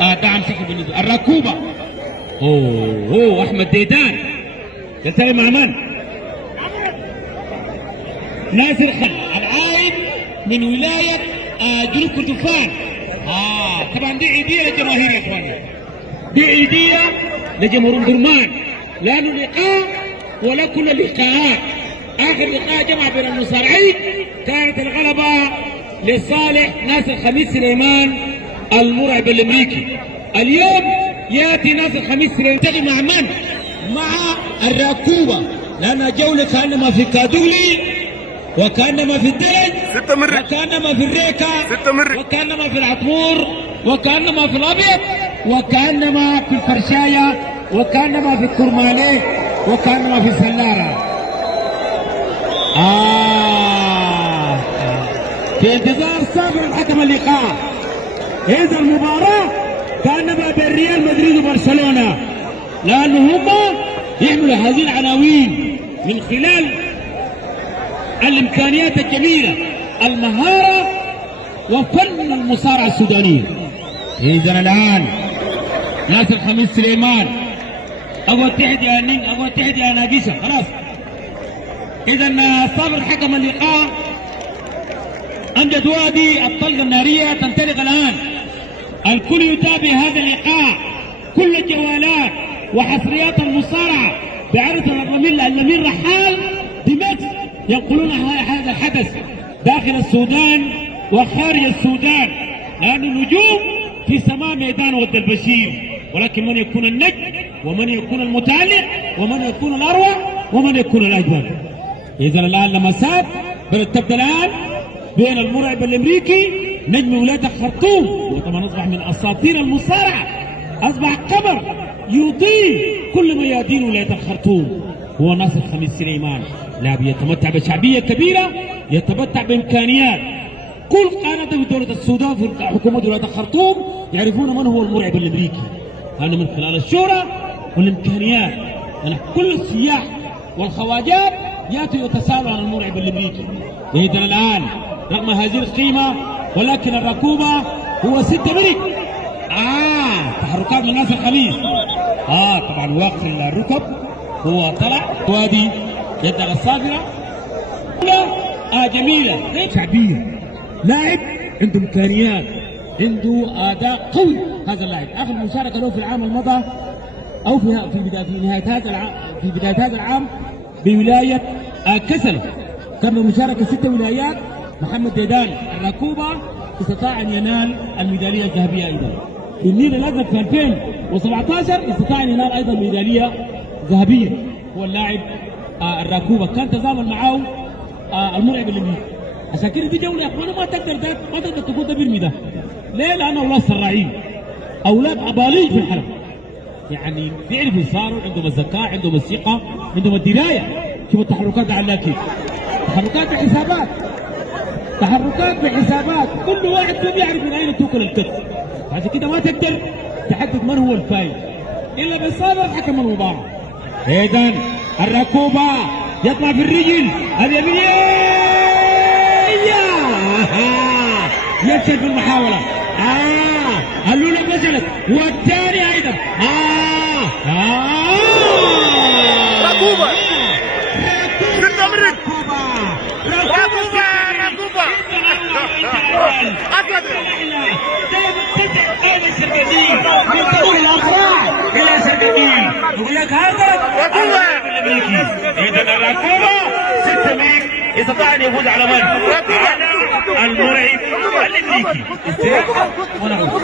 دعم شكل بالنسبه الركوبه. اوه احمد ديدان يلتقي مع من؟ ناصر خل العائد من ولايه جنوب كردفان. طبعا دي عيديه للجماهير يا اخواني، دي عيديه لجمهور درمان، لا له لقاء ولا كل اللقاءات. اخر لقاء جمع بين المصارعين كانت الغلبه لصالح ناصر خميس سليمان المرعب الامريكي. اليوم ياتي ناصر خميس سليمان يلتقي مع من؟ مع الركوبه، لانها جوله كانما في كادولي وكانما في الدرج وكانما في الريكه وكانما في العطمور وكانما في الابيض وكانما في الفرشايه وكانما في الكرماليه وكانما في السلاره. في انتظار صابر الحكم اللقاء. إذا المباراة كانما بين ريال مدريد وبرشلونة، لأنه هم يعملوا هذه العناوين من خلال الإمكانيات الجميلة، المهارة وفن المصارعة السودانية. إذا الآن ناصر خميس سليمان أقول تحت يا نين، أقول تحت يا ناقشة خلاص. إذا صابر حكم اللقاء أمجد وادي الطلقة النارية تنطلق الآن. الكل يتابع هذا اللقاء، كل الجوالات وحصريات المصارعة بعرض الأمير رحال دمشق ينقلون هذا الحدث داخل السودان وخارج السودان، لأن النجوم في سماء ميدان ود البشير، ولكن من يكون النجم ومن يكون المتألق ومن يكون الأروع ومن يكون الأجمل. إذا الآن لمسات تبدأ الآن بين المرعب الامريكي نجم ولايه الخرطوم، وطبعا اصبح من اساطير المصارعه، اصبح قمر يضيء كل ميادين ولايه الخرطوم. هو ناصر خميس سليمان، لاعب يتمتع بشعبيه كبيره، يتمتع بامكانيات. كل قاده في دوله السودان في حكومه ولايه الخرطوم يعرفون من هو المرعب الامريكي، هذا من خلال الشهره والامكانيات. يعني كل السياح والخواجات ياتوا يتساءلوا عن المرعب الامريكي. اذا الان رغم هذه القيمة ولكن الركوبة هو 6 مرق. تحركات من ناصر خميس. طبعا واقف الركب هو طلع وادي يدها الصافرة. جميلة غير شعبية، لاعب عنده إمكانيات، عنده أداء قوي. هذا اللاعب آخر مشاركة له في العام المضى أو في بداية هذا العام بولاية كسلة، كان بمشاركة 6 ولايات. محمد ديدان الركوبة استطاع أن ينال الميدالية الذهبية أيضا. في النيل الأزرق في 2017 استطاع أن ينال أيضا ميدالية ذهبية. هو اللاعب الركوبة كان تزامن معه المرعب الامريكي. عشان كده دي جولة يا اخوانا ما تقدر تقول ده بيرمي ده. ليه؟ لأنه أولاد سراعين، أولاد أباليج في الحلبة، يعني بيعرفوا يصاروا، عندهم الذكاء، عندهم الثقة، عندهم الدراية. شوفوا التحركات على كيف، تحركات بحسابات، تحركات بحسابات، كل واحد فيهم يعرف من اين توكل الكتف. عشان كده ما تقدر تحدد من هو الفايز الا بصادر حكم المباراه. اذا الركوبه يطلع في الرجل اليمينيه، يفشل في المحاوله. الاولى فشلت والثانيه ايضا. ركوبه أسد أين السجدين من طول الأفراح إلى سجدين. يقول لك هذا الأمريكي. إذا الركوبة 6 مرق استطاع أن يفوز على من؟ على المرعب الأمريكي. استراحة ونهضة.